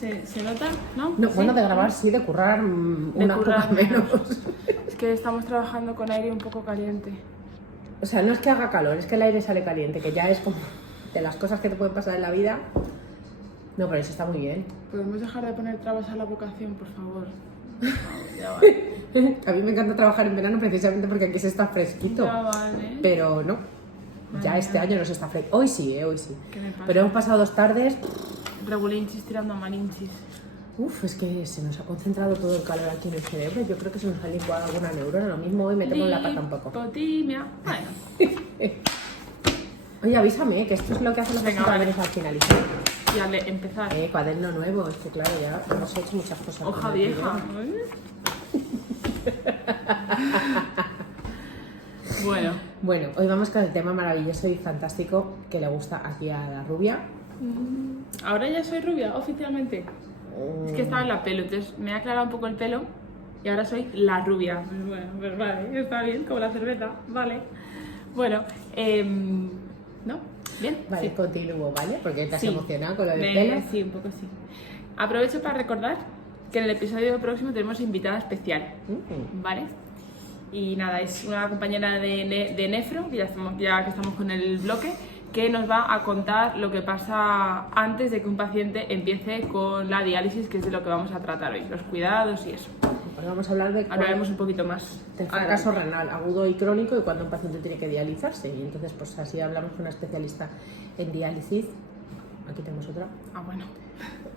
¿Se nota? ¿No? No, ¿Sí? bueno, de grabar sí, de currar una currar poca menos. Es que estamos trabajando con aire un poco caliente. O sea, no es que haga calor, es que el aire sale caliente, que ya es como de las cosas que te pueden pasar en la vida. No, pero eso está muy bien. ¿Podemos dejar de poner trabas a la vocación, por favor? No, ya vale. A mí me encanta trabajar en verano precisamente porque aquí se está fresquito. Ya vale. Pero no, ya este año no se está fresco. Hoy sí, hoy sí. ¿Qué me pasa? Pero hemos pasado 2 tardes. Regulinchis tirando a malinchis. Uf, es que se nos ha concentrado todo el calor aquí en el cerebro. Yo creo que se nos ha licuado alguna neurona. Lo mismo hoy metemos la pata un poco. Lipotimia. Bueno, Oye, avísame, que esto es lo que hacen los Venga, presentadores al finalizar. y al empezar. Cuaderno nuevo, es que claro, ya hemos hecho muchas cosas. Hoja con el vieja. Bueno, Bueno, hoy vamos con el tema maravilloso y fantástico que le gusta aquí a la rubia. ahora ya soy rubia, oficialmente. Es que estaba en la pelo, entonces me he aclarado un poco el pelo y ahora soy la rubia. Pues bueno, pues vale, está bien, como la cerveza, vale. Bueno, ¿no? Bien. Vale, sí. continúo, ¿vale? Porque te has Sí. emocionado con lo del Venga, pelo. sí, un poco sí. Aprovecho para recordar que en el episodio próximo tenemos invitada especial, ¿vale? Y nada, es una compañera de Nefro, que ya que estamos con el bloque, que nos va a contar lo que pasa antes de que un paciente empiece con la diálisis, que es de lo que vamos a tratar hoy, los cuidados y eso. Hoy vamos a hablar de Hablaremos un poquito más. del fracaso renal agudo y crónico y cuando un paciente tiene que dializarse. Y entonces, pues así hablamos con una especialista en diálisis. Aquí tenemos otra. Ah, bueno,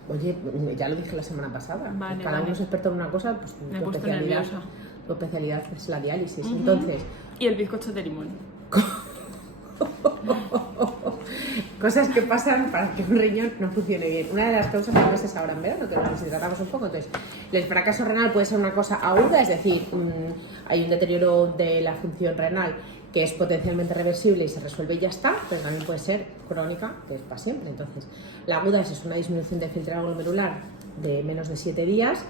Oye, ya lo dije la semana pasada. Vale, Cada vale. uno es experto en una cosa, pues me he tu puesto especialidad, nerviosa. tu especialidad es la diálisis. Ujú. Entonces, Y el bizcocho de limón. cosas que pasan para que un riñón no funcione bien. Una de las causas que es ahora en verano, que lo tratamos un poco. Entonces, el fracaso renal puede ser una cosa aguda, es decir, hay un deterioro de la función renal que es potencialmente reversible y se resuelve y ya está, pero también puede ser crónica, que es para siempre. Entonces, la aguda es una disminución del filtrado glomerular de menos de 7 días,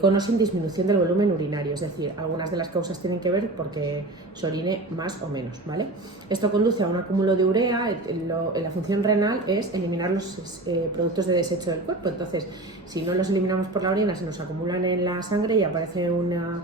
con o sin disminución del volumen urinario, es decir, algunas de las causas tienen que ver porque se orine más o menos, ¿vale? Esto conduce a un acúmulo de urea. La función renal es eliminar los productos de desecho del cuerpo, entonces si no los eliminamos por la orina se nos acumulan en la sangre y aparece un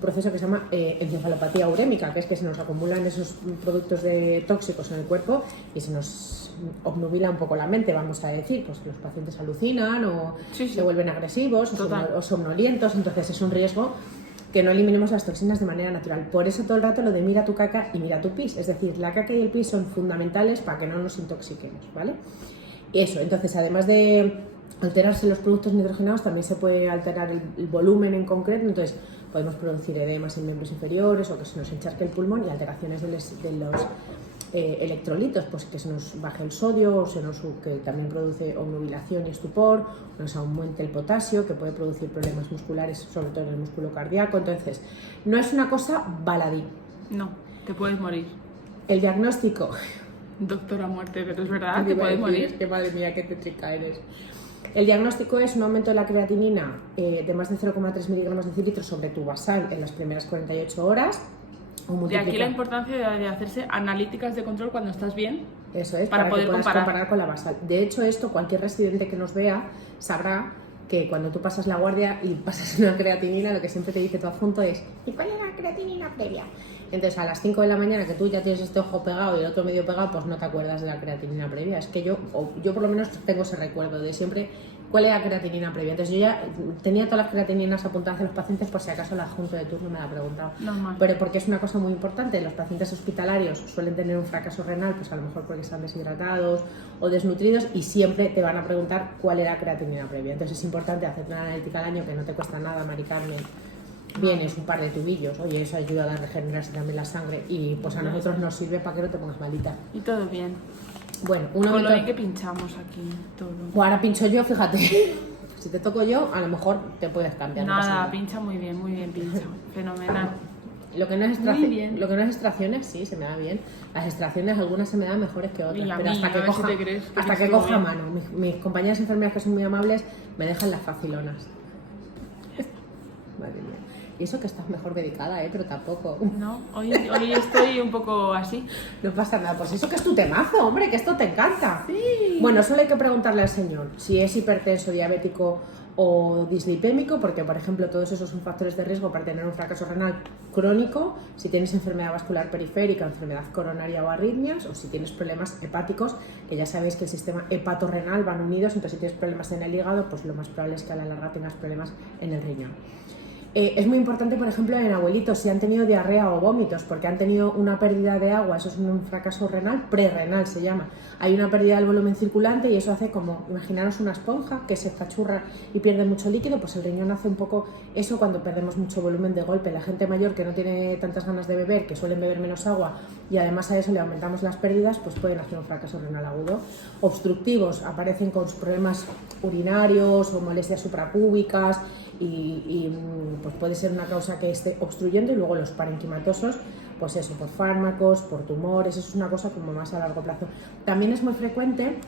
proceso que se llama encefalopatía urémica, que es que se nos acumulan esos productos tóxicos en el cuerpo y se nos obnubila un poco la mente, vamos a decir, pues los pacientes alucinan o Sí, sí. se vuelven agresivos Total. o somnolientos, entonces es un riesgo que no eliminemos las toxinas de manera natural. Por eso todo el rato lo de mira tu caca y mira tu pis, es decir, la caca y el pis son fundamentales para que no nos intoxiquemos, ¿vale? Eso, entonces además de alterarse los productos nitrogenados, también se puede alterar el volumen en concreto, entonces podemos producir edemas en miembros inferiores o que se nos encharque el pulmón y alteraciones de los electrolitos, pues que se nos baje el sodio, o que también produce obnubilación y estupor, o nos aumente el potasio, que puede producir problemas musculares, sobre todo en el músculo cardíaco. Entonces, no es una cosa baladí. No, te puedes morir. El diagnóstico. Doctora muerte, pero es verdad, te puedes morir. Que madre mía, qué tétrica eres. El diagnóstico es un aumento de la creatinina de más de 0,3 miligramos de decilitro sobre tu basal en las primeras 48 horas. De aquí la importancia de hacerse analíticas de control cuando estás bien. Eso es, para poder que puedas comparar con la basal. De hecho, esto cualquier residente que nos vea sabrá que cuando tú pasas la guardia y pasas una creatinina, lo que siempre te dice tu adjunto es ¿y cuál era la creatinina previa? Entonces a las 5 de la mañana que tú ya tienes este ojo pegado y el otro medio pegado, pues no te acuerdas de la creatinina previa. Es que yo por lo menos tengo ese recuerdo de siempre cuál era la creatinina previa. Entonces yo ya tenía todas las creatininas apuntadas en los pacientes por si acaso el adjunto de turno me la ha preguntado. Normal. Pero porque es una cosa muy importante, los pacientes hospitalarios suelen tener un fracaso renal, pues a lo mejor porque están deshidratados o desnutridos y siempre te van a preguntar cuál era la creatinina previa. Entonces es importante hacerte una analítica al año que no te cuesta nada, Mari Carmen. Vienes un par de tubillos, oye, eso ayuda a regenerarse también la sangre y pues a nosotros nos sirve para que no te pongas malita. Y todo bien. Bueno, un Con lo aumento... bien que pinchamos aquí, todo. Pues ahora pincho yo, fíjate. Si te toco yo, a lo mejor te puedes cambiar. no pasa Nada, nada. pincha muy bien pincha. Fenomenal. Lo que no es Muy bien. lo que no es extracciones, sí, se me da bien. Las extracciones algunas se me dan mejores que otras, Y a pero mí, hasta a que ver coja, si te crees que hasta te que sigo coja bien. mano. Mis compañeras enfermeras que son muy amables me dejan las facilonas. Madre mía. Y eso que estás mejor medicada, pero tampoco. No, hoy estoy un poco así. No pasa nada, pues eso que es tu temazo, hombre, que esto te encanta. Sí. Bueno, solo hay que preguntarle al señor si es hipertenso, diabético o dislipémico, porque por ejemplo todos esos son factores de riesgo para tener un fracaso renal crónico, si tienes enfermedad vascular periférica, enfermedad coronaria o arritmias, o si tienes problemas hepáticos, que ya sabéis que el sistema hepatorrenal van unidos, entonces si tienes problemas en el hígado, pues lo más probable es que a la larga tengas problemas en el riñón. Es muy importante, por ejemplo, en abuelitos, si han tenido diarrea o vómitos, porque han tenido una pérdida de agua, eso es un fracaso renal, prerrenal se llama. Hay una pérdida del volumen circulante y eso hace como, imaginaros una esponja que se fachurra y pierde mucho líquido, pues el riñón hace un poco eso cuando perdemos mucho volumen de golpe. La gente mayor que no tiene tantas ganas de beber, que suelen beber menos agua y además a eso le aumentamos las pérdidas, pues pueden hacer un fracaso renal agudo. Obstructivos aparecen con problemas urinarios o molestias suprapúbicas y pues puede ser una causa que esté obstruyendo, y luego los parenquimatosos, pues eso, por fármacos, por tumores, eso es una cosa como más a largo plazo. También es muy frecuente,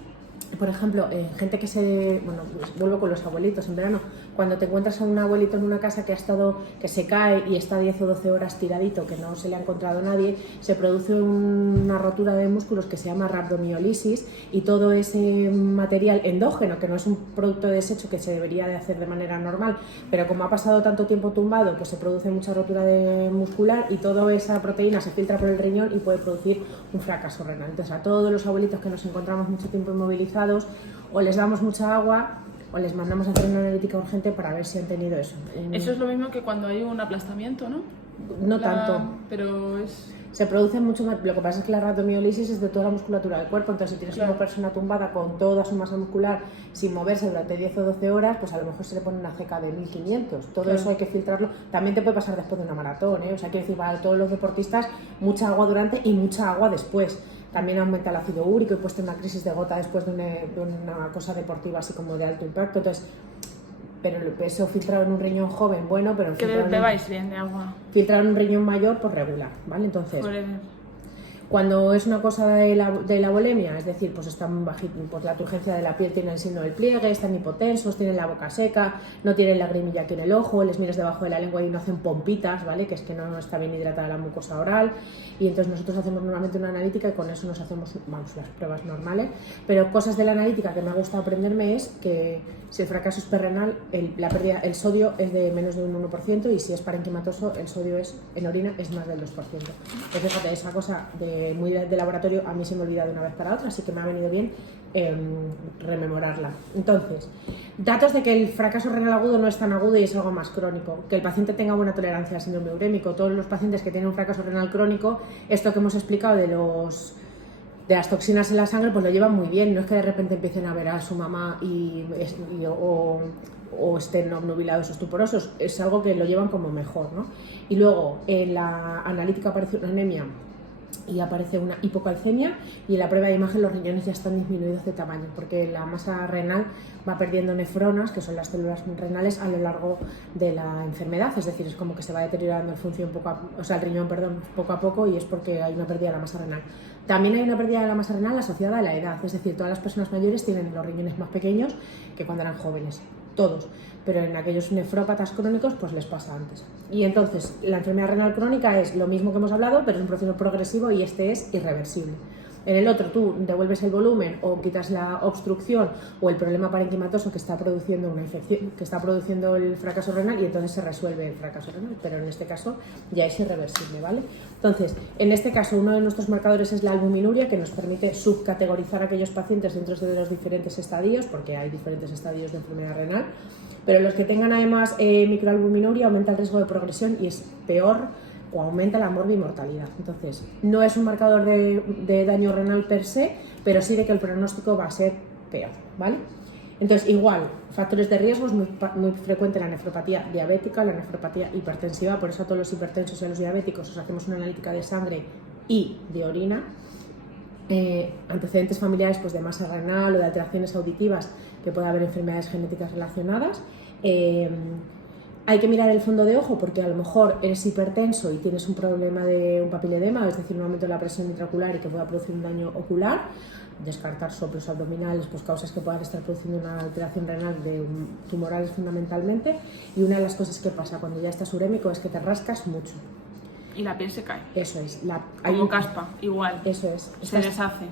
por ejemplo, gente que pues vuelvo con los abuelitos en verano, cuando te encuentras a un abuelito en una casa que se cae y está 10 o 12 horas tiradito, que no se le ha encontrado nadie, se produce una rotura de músculos que se llama rhabdomiolisis, y todo ese material endógeno, que no es un producto de desecho que se debería de hacer de manera normal, pero como ha pasado tanto tiempo tumbado, pues se produce mucha rotura muscular y toda esa proteína se filtra por el riñón y puede producir un fracaso renal. Entonces a todos los abuelitos que nos encontramos mucho tiempo inmovilizados, o les damos mucha agua o les mandamos a hacer una analítica urgente para ver si han tenido eso. Eso es lo mismo que cuando hay un aplastamiento, ¿no? No tanto. Pero es... Se produce mucho más. Lo que pasa es que la rhabdomiolisis es de toda la musculatura del cuerpo, entonces si tienes una persona tumbada con toda su masa muscular sin moverse durante 10 o 12 horas, pues a lo mejor se le pone una CK de 1500. Todo eso hay que filtrarlo. También te puede pasar después de una maratón, O sea, quiero decir, para todos los deportistas, mucha agua durante y mucha agua después. También aumenta el ácido úrico y puede tener una crisis de gota después de una cosa deportiva así como de alto impacto. Entonces, pero eso filtrado en un riñón joven, bueno, pero que bebáis bien de agua. Filtrado en un riñón mayor, pues regular, ¿vale? Entonces, cuando es una cosa de la bulimia, es decir, pues están pues la turgencia de la piel, tiene el signo del pliegue, están hipotensos, tienen la boca seca, no tienen lagrimilla aquí en el ojo, les miras debajo de la lengua y no hacen pompitas, ¿vale? Que es que no está bien hidratada la mucosa oral, y entonces nosotros hacemos normalmente una analítica y con eso nos hacemos, las pruebas normales, pero cosas de la analítica que me ha gustado aprenderme es que si el fracaso es perrenal, el sodio es de menos de un 1%, y si es parenquimatoso, el sodio en orina es más del 2%. Entonces, fíjate, esa cosa muy de laboratorio a mí se me olvida de una vez para otra, así que me ha venido bien rememorarla. Entonces, datos de que el fracaso renal agudo no es tan agudo y es algo más crónico, que el paciente tenga buena tolerancia al síndrome urémico. Todos los pacientes que tienen un fracaso renal crónico, esto que hemos explicado de las toxinas en la sangre, pues lo llevan muy bien. No es que de repente empiecen a ver a su mamá o estén obnubilados o estuporosos, es algo que lo llevan como mejor, ¿no? Y luego en la analítica aparece una anemia y aparece una hipocalcemia, y en la prueba de imagen los riñones ya están disminuidos de tamaño, porque la masa renal va perdiendo nefronas, que son las células renales, a lo largo de la enfermedad, es decir, es como que se va deteriorando el riñón poco a poco, y es porque hay una pérdida de la masa renal. También hay una pérdida de la masa renal asociada a la edad, es decir, todas las personas mayores tienen los riñones más pequeños que cuando eran jóvenes, todos, pero en aquellos nefrópatas crónicos pues les pasa antes. Y entonces la enfermedad renal crónica es lo mismo que hemos hablado, pero es un proceso progresivo y este es irreversible. En el otro tú devuelves el volumen o quitas la obstrucción o el problema parenquimatoso que está produciendo una infección, que está produciendo el fracaso renal, y entonces se resuelve el fracaso renal, pero en este caso ya es irreversible, ¿vale? Entonces, en este caso uno de nuestros marcadores es la albuminuria, que nos permite subcategorizar a aquellos pacientes dentro de los diferentes estadios, porque hay diferentes estadios de enfermedad renal, pero los que tengan además microalbuminuria aumenta el riesgo de progresión y es peor, o aumenta la mortalidad. Entonces, no es un marcador de daño renal per se, pero sí de que el pronóstico va a ser peor, ¿vale? Entonces, igual, factores de riesgo es muy frecuente la nefropatía diabética, la nefropatía hipertensiva, por eso a todos los hipertensos y a los diabéticos os hacemos una analítica de sangre y de orina. Antecedentes familiares pues de masa renal o de alteraciones auditivas, que puede haber enfermedades genéticas relacionadas. Hay que mirar el fondo de ojo porque a lo mejor eres hipertenso y tienes un problema de un papiledema, es decir, un aumento de la presión intraocular y que pueda producir un daño ocular. Descartar soplos abdominales, pues causas que puedan estar produciendo una alteración renal tumorales fundamentalmente. Y una de las cosas que pasa cuando ya estás urémico es que te rascas mucho. Y la piel se cae. Eso es. Como caspa, igual. Eso es. Se deshace.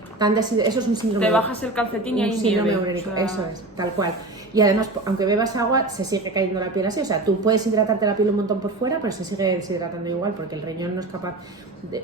Eso es un síndrome. Te bajas el calcetín y hay nieve. Urémico. O sea... Eso es, tal cual. Y además, aunque bebas agua, se sigue cayendo la piel así. O sea, tú puedes hidratarte la piel un montón por fuera, pero se sigue deshidratando igual porque el riñón no es capaz de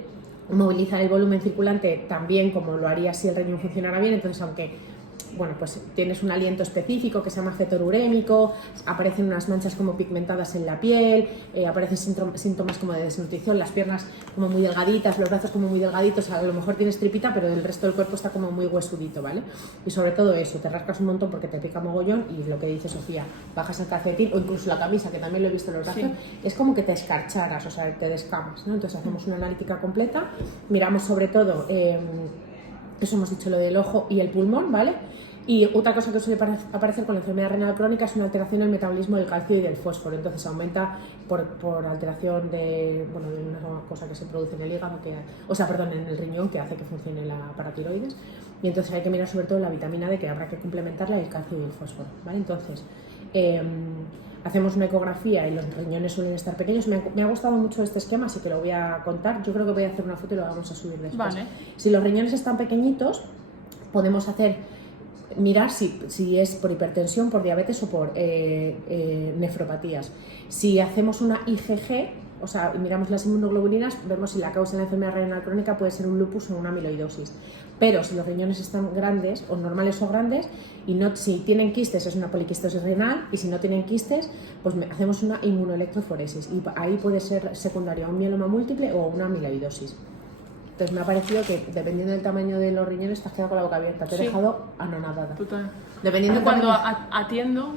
movilizar el volumen circulante tan bien como lo haría si el riñón funcionara bien. Entonces, aunque bueno, pues tienes un aliento específico que se llama fetor urémico, aparecen unas manchas como pigmentadas en la piel, aparecen síntomas como de desnutrición, las piernas como muy delgaditas, los brazos como muy delgaditos, a lo mejor tienes tripita, pero el resto del cuerpo está como muy huesudito, ¿vale? Y sobre todo eso, te rascas un montón porque te pica mogollón y lo que dice Sofía, bajas el calcetín o incluso la camisa, que también lo he visto en los brazos, sí. Es como que te escarcharas, o sea, te descamas, ¿no? Entonces hacemos una analítica completa, miramos sobre todo, eso hemos dicho, lo del ojo y el pulmón, ¿vale? Y otra cosa que suele aparecer con la enfermedad renal crónica es una alteración en el metabolismo del calcio y del fósforo. Entonces aumenta por alteración de una cosa que se produce en el hígado, en el riñón, que hace que funcione la paratiroides. Y entonces hay que mirar sobre todo la vitamina D, que habrá que complementarla, y el calcio y el fósforo, ¿vale? Entonces hacemos una ecografía y los riñones suelen estar pequeños. Me ha gustado mucho este esquema, así que lo voy a contar. Yo creo que voy a hacer una foto y lo vamos a subir después. Vale. Si los riñones están pequeñitos, podemos mirar si es por hipertensión, por diabetes o por nefropatías. Si hacemos una IgG, o sea, miramos las inmunoglobulinas, vemos si la causa de la enfermedad renal crónica puede ser un lupus o una amiloidosis. Pero si los riñones están grandes, o normales o grandes, y si tienen quistes es una poliquistosis renal, y si no tienen quistes, pues hacemos una inmunoelectroforesis, y ahí puede ser secundario a un mieloma múltiple o una amiloidosis. Entonces me ha parecido que dependiendo del tamaño de los riñones te has quedado con la boca abierta, te he dejado anonadada. Total. Dependiendo cuando atiendo...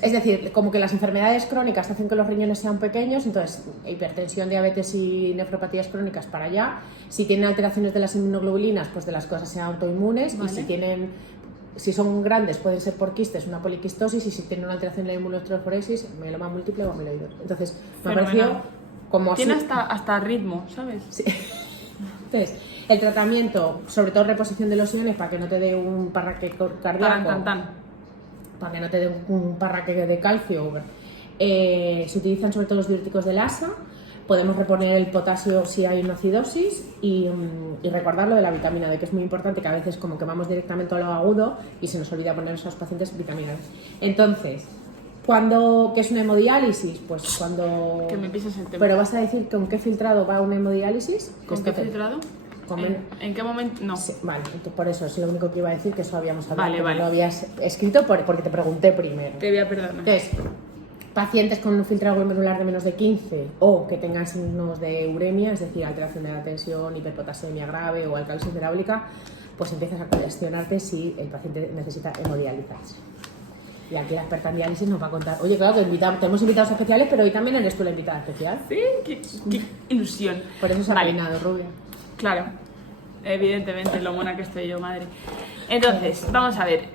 Es decir, como que las enfermedades crónicas hacen que los riñones sean pequeños, entonces hipertensión, diabetes y nefropatías crónicas para allá. Si tienen alteraciones de las inmunoglobulinas, pues de las cosas sean autoinmunes, vale. Y si son grandes pueden ser por quistes, una poliquistosis, y si tienen una alteración de la inmunoelectroforesis, mieloma múltiple o amiloidosis. Entonces me ha parecido como así. Tiene hasta ritmo, ¿sabes? Sí. Entonces, el tratamiento, sobre todo reposición de los iones para que no te dé un parraque cardíaco, para que no te dé un parraque de calcio, se utilizan sobre todo los diuréticos del ASA. Podemos reponer el potasio si hay una acidosis y recordar lo de la vitamina D, que es muy importante, que a veces como que vamos directamente a lo agudo y se nos olvida poner a los pacientes vitamina D. Entonces, ¿qué es una hemodiálisis? Pues cuando... Que me pises el tema. Pero vas a decir con qué filtrado va una hemodiálisis. ¿Con qué filtrado? ¿En qué momento? No. Sí, vale, por eso es lo único que iba a decir, que eso habíamos hablado. Vale. Lo habías escrito porque te pregunté primero. Te voy a perdonar. Entonces, pacientes con un filtrado glomerular de menos de 15 o que tengan signos de uremia, es decir, alteración de la tensión, hiperpotasemia grave o alcalosis metabólica, pues empiezas a cuestionarte si el paciente necesita hemodializarse. Y aquí la experta en diálisis nos va a contar. Oye, claro, tenemos invitados especiales, pero hoy también eres tú la invitada especial. Sí, qué ilusión. Por eso se ha peinado, rubia. Claro, evidentemente, lo mona que estoy yo, madre. Entonces, vamos a ver.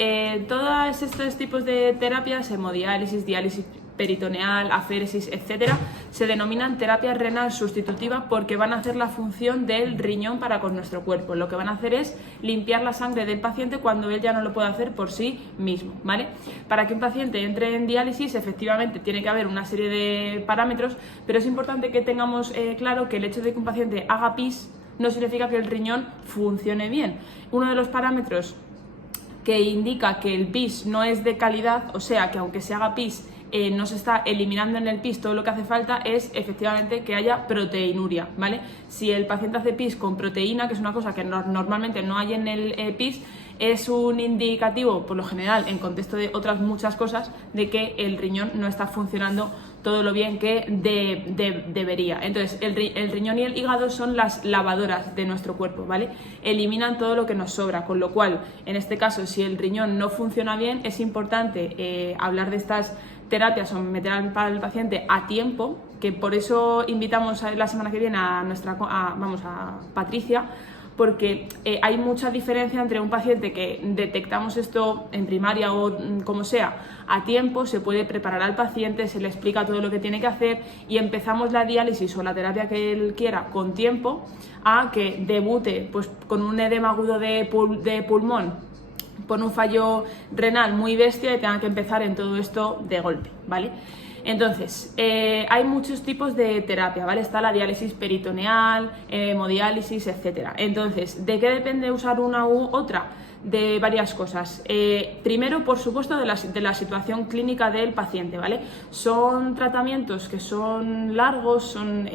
Todos estos tipos de terapias, hemodiálisis, diálisis peritoneal, aféresis, etcétera, se denominan terapia renal sustitutiva porque van a hacer la función del riñón para con nuestro cuerpo. Lo que van a hacer es limpiar la sangre del paciente cuando él ya no lo puede hacer por sí mismo, ¿vale? Para que un paciente entre en diálisis, efectivamente tiene que haber una serie de parámetros, pero es importante que tengamos claro que el hecho de que un paciente haga pis no significa que el riñón funcione bien. Uno de los parámetros que indica que el pis no es de calidad, o sea, que aunque se haga pis no se está eliminando en el pis todo lo que hace falta, es efectivamente que haya proteinuria, ¿vale? Si el paciente hace pis con proteína, que es una cosa que normalmente no hay en el pis, es un indicativo, por lo general, en contexto de otras muchas cosas, de que el riñón no está funcionando todo lo bien que debería. Entonces, el riñón y el hígado son las lavadoras de nuestro cuerpo, ¿vale? Eliminan todo lo que nos sobra, con lo cual, en este caso, si el riñón no funciona bien, es importante hablar de estas terapias o meter al paciente a tiempo, que por eso invitamos la semana que viene a Patricia, porque hay mucha diferencia entre un paciente que detectamos esto en primaria o como sea a tiempo, se puede preparar al paciente, se le explica todo lo que tiene que hacer y empezamos la diálisis o la terapia que él quiera con tiempo, a que debute pues, con un edema agudo de pulmón, por un fallo renal muy bestia y tenga que empezar en todo esto de golpe, ¿vale? Entonces, hay muchos tipos de terapia, ¿vale? Está la diálisis peritoneal, hemodiálisis, etc. Entonces, ¿de qué depende usar una u otra? De varias cosas. Primero, por supuesto, de la situación clínica del paciente, ¿vale? Son tratamientos que son largos, son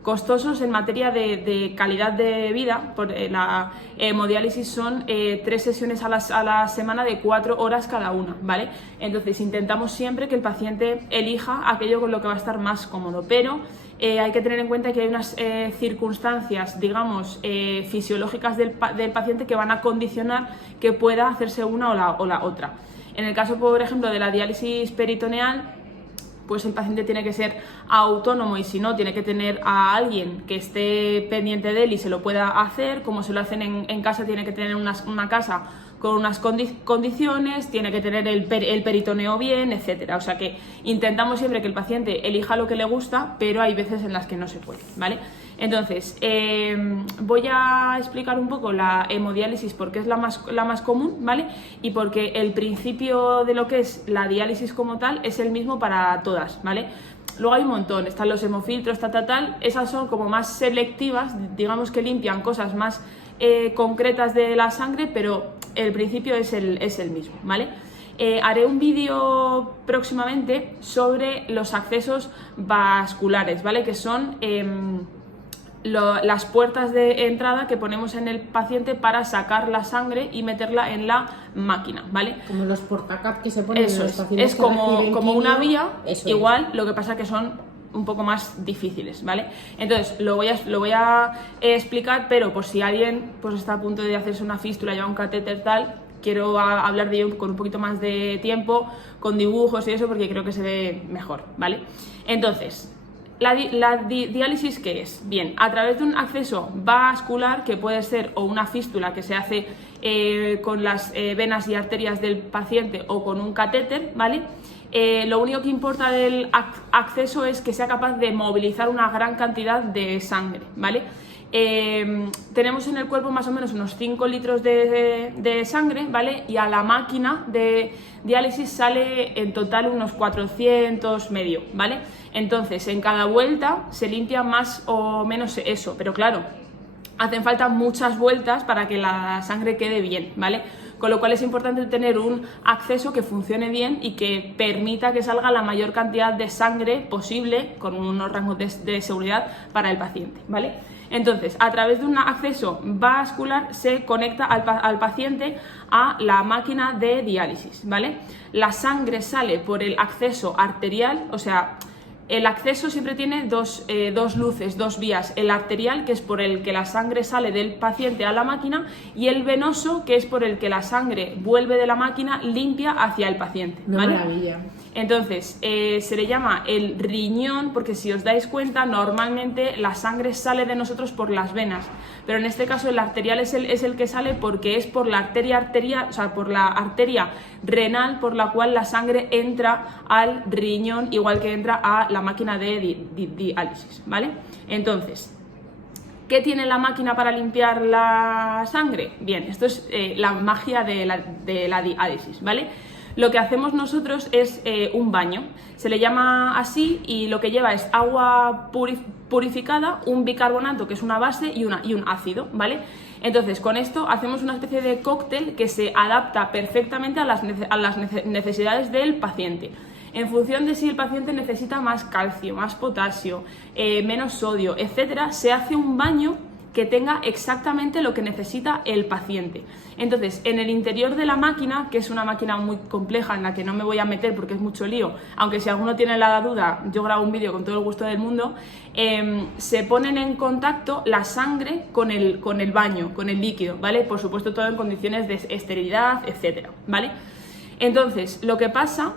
costosos en materia de calidad de vida. Por la hemodiálisis son 3 sesiones a la semana de 4 horas cada una, ¿vale? Entonces intentamos siempre que el paciente elija aquello con lo que va a estar más cómodo, pero hay que tener en cuenta que hay unas circunstancias, digamos, fisiológicas del paciente que van a condicionar que pueda hacerse una o la otra. En el caso, por ejemplo, de la diálisis peritoneal, pues el paciente tiene que ser autónomo y si no, tiene que tener a alguien que esté pendiente de él y se lo pueda hacer. Como se lo hacen en casa, tiene que tener una casa con unas condiciones, tiene que tener el peritoneo bien, etcétera. O sea que intentamos siempre que el paciente elija lo que le gusta, pero hay veces en las que no se puede, ¿vale? Entonces, voy a explicar un poco la hemodiálisis porque es la más común, ¿vale? Y porque el principio de lo que es la diálisis como tal es el mismo para todas, ¿vale? Luego hay un montón, están los hemofiltros, tal, esas son como más selectivas, digamos que limpian cosas más concretas de la sangre, pero el principio es el mismo, ¿vale? Haré un vídeo próximamente sobre los accesos vasculares, ¿vale? Que son las puertas de entrada que ponemos en el paciente para sacar la sangre y meterla en la máquina, ¿vale? Como los portacap que se ponen eso en los pacientes. Es como una vía, eso igual, lo que pasa que son un poco más difíciles, ¿vale? Entonces lo voy a explicar, pero por si alguien pues está a punto de hacerse una fístula, lleva un catéter tal, quiero hablar de ello con un poquito más de tiempo, con dibujos y eso, porque creo que se ve mejor, ¿vale? Entonces, ¿la diálisis qué es? Bien, a través de un acceso vascular, que puede ser o una fístula que se hace con las venas y arterias del paciente o con un catéter, ¿vale? Lo único que importa del acceso es que sea capaz de movilizar una gran cantidad de sangre, ¿vale? Tenemos en el cuerpo más o menos unos 5 litros de sangre, ¿vale? Y a la máquina de diálisis sale en total unos 400 medio, ¿vale? Entonces, en cada vuelta se limpia más o menos eso, pero claro, hacen falta muchas vueltas para que la sangre quede bien, ¿vale? Con lo cual es importante tener un acceso que funcione bien y que permita que salga la mayor cantidad de sangre posible con unos rangos de seguridad para el paciente, ¿vale? Entonces, a través de un acceso vascular se conecta al paciente a la máquina de diálisis, ¿vale? La sangre sale por el acceso arterial, o sea, el acceso siempre tiene dos luces, dos vías. El arterial, que es por el que la sangre sale del paciente a la máquina, y el venoso, que es por el que la sangre vuelve de la máquina limpia hacia el paciente, ¿vale? Una maravilla. Entonces, se le llama el riñón porque si os dais cuenta, normalmente la sangre sale de nosotros por las venas, pero en este caso el arterial es el que sale porque es por la o sea, por la arteria renal por la cual la sangre entra al riñón, igual que entra a la máquina de diálisis, ¿vale? Entonces, ¿qué tiene la máquina para limpiar la sangre? Bien, esto es la magia de la diálisis, ¿vale? Lo que hacemos nosotros es un baño, se le llama así y lo que lleva es agua purificada, un bicarbonato que es una base y un ácido, ¿vale? Entonces con esto hacemos una especie de cóctel que se adapta perfectamente a las necesidades del paciente. En función de si el paciente necesita más calcio, más potasio, menos sodio, etcétera, se hace un baño que tenga exactamente lo que necesita el paciente. Entonces, en el interior de la máquina, que es una máquina muy compleja en la que no me voy a meter porque es mucho lío, aunque si alguno tiene la duda, yo grabo un vídeo con todo el gusto del mundo, se ponen en contacto la sangre con el baño, con el líquido, ¿vale? Por supuesto, todo en condiciones de esterilidad, etcétera, ¿vale? Entonces, lo que pasa,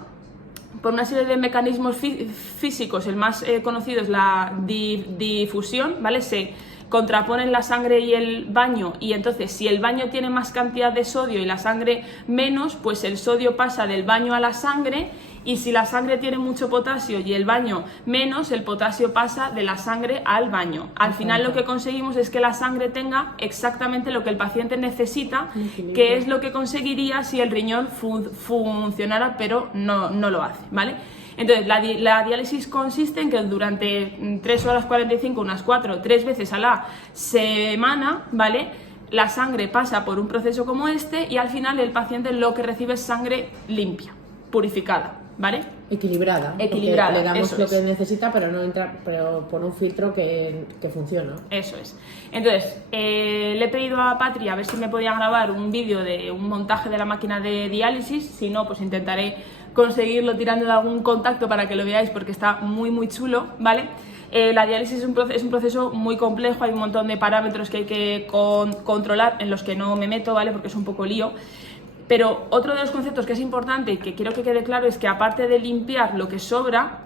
por una serie de mecanismos físicos, el más conocido es la difusión, ¿vale? Se contraponen la sangre y el baño, y entonces si el baño tiene más cantidad de sodio y la sangre menos, pues el sodio pasa del baño a la sangre, y si la sangre tiene mucho potasio y el baño menos, el potasio pasa de la sangre al baño. Al final lo que conseguimos es que la sangre tenga exactamente lo que el paciente necesita, que es lo que conseguiría si el riñón funcionara, pero no lo hace, ¿vale? Entonces, la diálisis consiste en que durante 3 horas 45, unas 3 veces a la semana, ¿vale?, la sangre pasa por un proceso como este, y al final el paciente lo que recibe es sangre limpia, purificada, ¿vale? Equilibrada. Le damos lo que necesita, pero no entra, pero por un filtro que funciona. Eso es. Entonces, le he pedido a Patri a ver si me podía grabar un vídeo de un montaje de la máquina de diálisis. Si no, pues intentaré conseguirlo tirando de algún contacto para que lo veáis, porque está muy chulo, ¿vale? La diálisis es un proceso muy complejo, hay un montón de parámetros que hay que controlar, en los que no me meto, ¿vale?, porque es un poco lío. Pero otro de los conceptos que es importante y que quiero que quede claro es que, aparte de limpiar lo que sobra,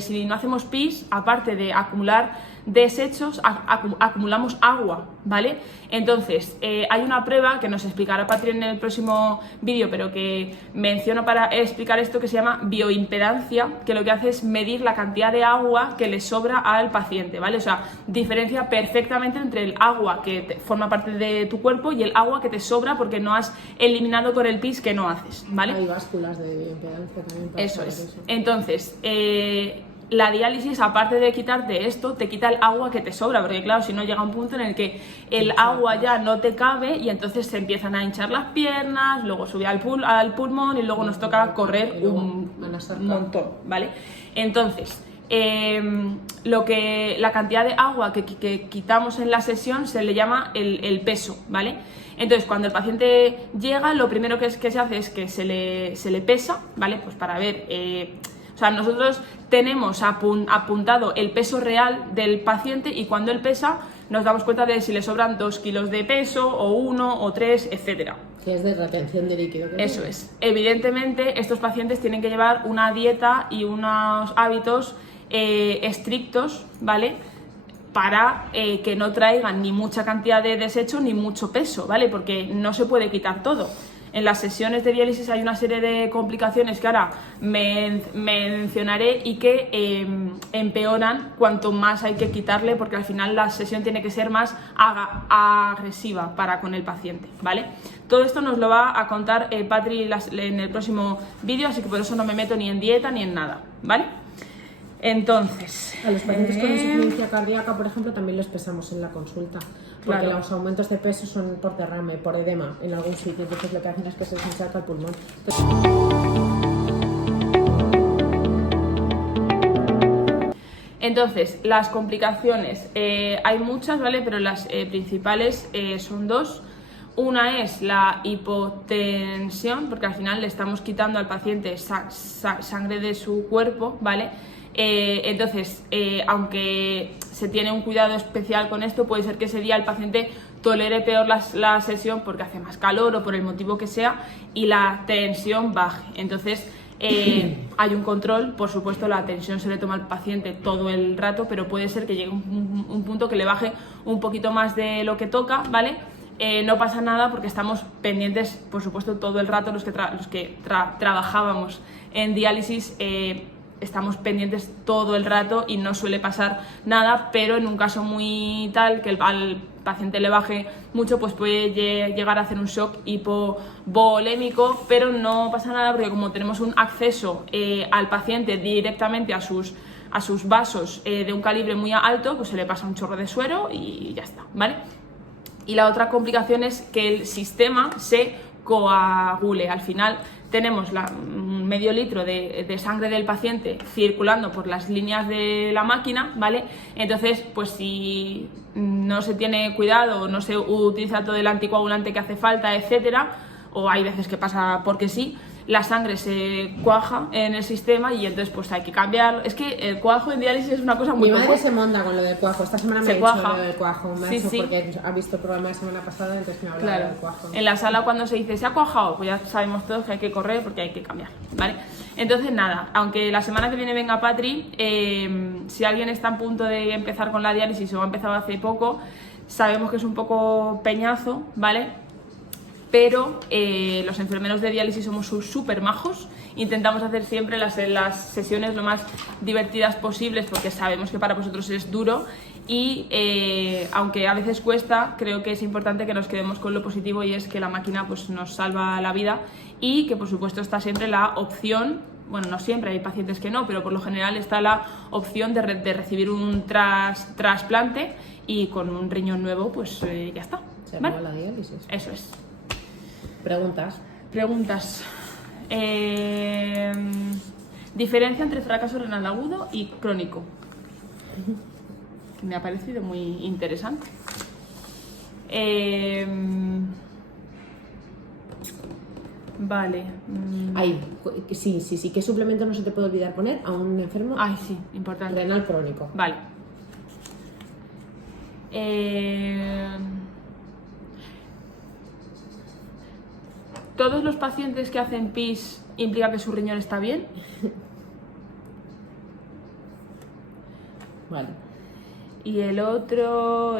si no hacemos pis, aparte de acumular desechos, acumulamos agua, ¿vale? Entonces, hay una prueba que nos explicará Patri en el próximo vídeo, pero que menciono para explicar esto, que se llama bioimpedancia, que lo que hace es medir la cantidad de agua que le sobra al paciente, ¿vale? O sea, diferencia perfectamente entre el agua que forma parte de tu cuerpo y el agua que te sobra porque no has eliminado con el pis que no haces, ¿vale? Hay básculas de bioimpedancia también para eso es. eso. Entonces, la diálisis, aparte de quitarte esto, te quita el agua que te sobra, porque claro, si no, llega un punto en el que el agua ya no te cabe y entonces se empiezan a hinchar las piernas, luego sube al pulmón y luego nos toca correr un montón, ¿vale? Entonces, la cantidad de agua que quitamos en la sesión se le llama el peso, ¿vale? Entonces, cuando el paciente llega, lo primero que se hace es que se le pesa, ¿vale? Pues para ver... O sea, nosotros tenemos apuntado el peso real del paciente, y cuando él pesa nos damos cuenta de si le sobran 2 kilos de peso, o 1, o 3, etcétera. Que es de retención de líquido. Eso es. Evidentemente, estos pacientes tienen que llevar una dieta y unos hábitos estrictos, ¿vale?, para que no traigan ni mucha cantidad de desecho ni mucho peso, ¿vale?, porque no se puede quitar todo. En las sesiones de diálisis hay una serie de complicaciones que ahora mencionaré y que empeoran cuanto más hay que quitarle, porque al final la sesión tiene que ser más agresiva para con el paciente, ¿vale? Todo esto nos lo va a contar Patri en el próximo vídeo, así que por eso no me meto ni en dieta ni en nada, ¿vale? Entonces, a los pacientes con insuficiencia cardíaca, por ejemplo, también les pesamos en la consulta, porque claro, los aumentos de peso son por derrame, por edema en algún sitio, entonces lo que hacen es que se les hincha el pulmón. Entonces, las complicaciones, hay muchas, ¿vale?, pero las principales son 2. Una es la hipotensión, porque al final le estamos quitando al paciente sangre de su cuerpo, ¿vale? Entonces, aunque se tiene un cuidado especial con esto, puede ser que ese día el paciente tolere peor la sesión porque hace más calor o por el motivo que sea, y la tensión baje. Entonces, hay un control, por supuesto la tensión se le toma al paciente todo el rato, pero puede ser que llegue un punto que le baje un poquito más de lo que toca, ¿vale? No pasa nada porque estamos pendientes, por supuesto, todo el rato los que trabajábamos en diálisis, estamos pendientes todo el rato y no suele pasar nada, pero en un caso muy tal que al paciente le baje mucho, pues puede llegar a hacer un shock hipovolémico, pero no pasa nada porque como tenemos un acceso al paciente directamente a sus vasos de un calibre muy alto, pues se le pasa un chorro de suero y ya está, ¿vale? Y la otra complicación es que el sistema se coagule. Al final tenemos medio litro de sangre del paciente circulando por las líneas de la máquina, ¿vale? Entonces, pues si no se tiene cuidado, no se utiliza todo el anticoagulante que hace falta, etcétera, o hay veces que pasa porque sí, la sangre se cuaja en el sistema y entonces pues hay que cambiar. Es que el cuajo en diálisis es una cosa muy... Mi madre se monta con lo del cuajo. Esta semana me ha dicho lo del cuajo. Sí. Porque ha visto el programa la semana pasada, entonces me ha hablado del cuajo. En la sala cuando se dice se ha cuajado, pues ya sabemos todos que hay que correr porque hay que cambiar, ¿vale? Entonces nada, aunque la semana que viene venga Patri, si alguien está a punto de empezar con la diálisis o ha empezado hace poco, sabemos que es un poco peñazo, ¿vale? Pero los enfermeros de diálisis somos súper majos. Intentamos hacer siempre las sesiones lo más divertidas posibles porque sabemos que para vosotros es duro y aunque a veces cuesta, creo que es importante que nos quedemos con lo positivo y es que la máquina pues, nos salva la vida y que por supuesto está siempre la opción, bueno, no siempre, hay pacientes que no, pero por lo general está la opción de recibir un trasplante y con un riñón nuevo pues ya está. Se ¿Vale? acaba la diálisis. Eso es. Preguntas. Diferencia entre fracaso renal agudo y crónico. Que me ha parecido muy interesante. Vale. Ay, sí. ¿Qué suplemento no se te puede olvidar poner a un enfermo Ay, sí, importante. renal crónico? Vale. ¿Todos los pacientes que hacen PIS implica que su riñón está bien? Vale. Y el otro,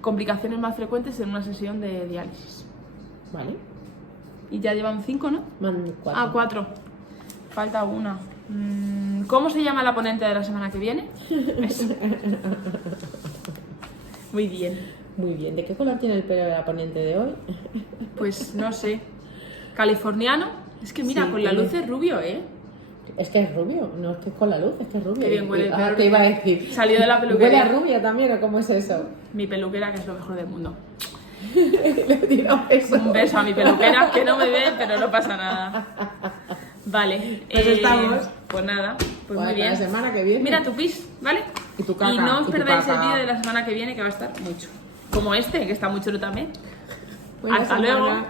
complicaciones más frecuentes en una sesión de diálisis. Vale. Y ya llevan 5, ¿no? Man 4. 4. Falta una. ¿Cómo se llama la ponente de la semana que viene? Eso. Muy bien. Muy bien. ¿De qué color tiene el pelo de la ponente de hoy? Pues no sé. Californiano. Es que mira, Sí, con la tiene- luz es rubio, ¿eh? Es que es rubio, no es que es con la luz, es que es rubio. Qué bien huele el pelo. ¿Qué iba a decir? Salió de la ¿Huele peluquería. a rubia también o cómo es eso? Mi peluquera, que es lo mejor del mundo. Le tiro eso. Un beso a mi peluquera, que no me ve, pero no pasa nada. Vale. Pues estamos. Pues nada, pues Bueno, muy bien. la semana que viene. Mira tu pis, ¿vale? Y tu caca, Y no os y tu perdáis el caca. vídeo de la semana que viene, que va a estar mucho. Como este, que está muy chulo también. Buena Hasta semana. luego.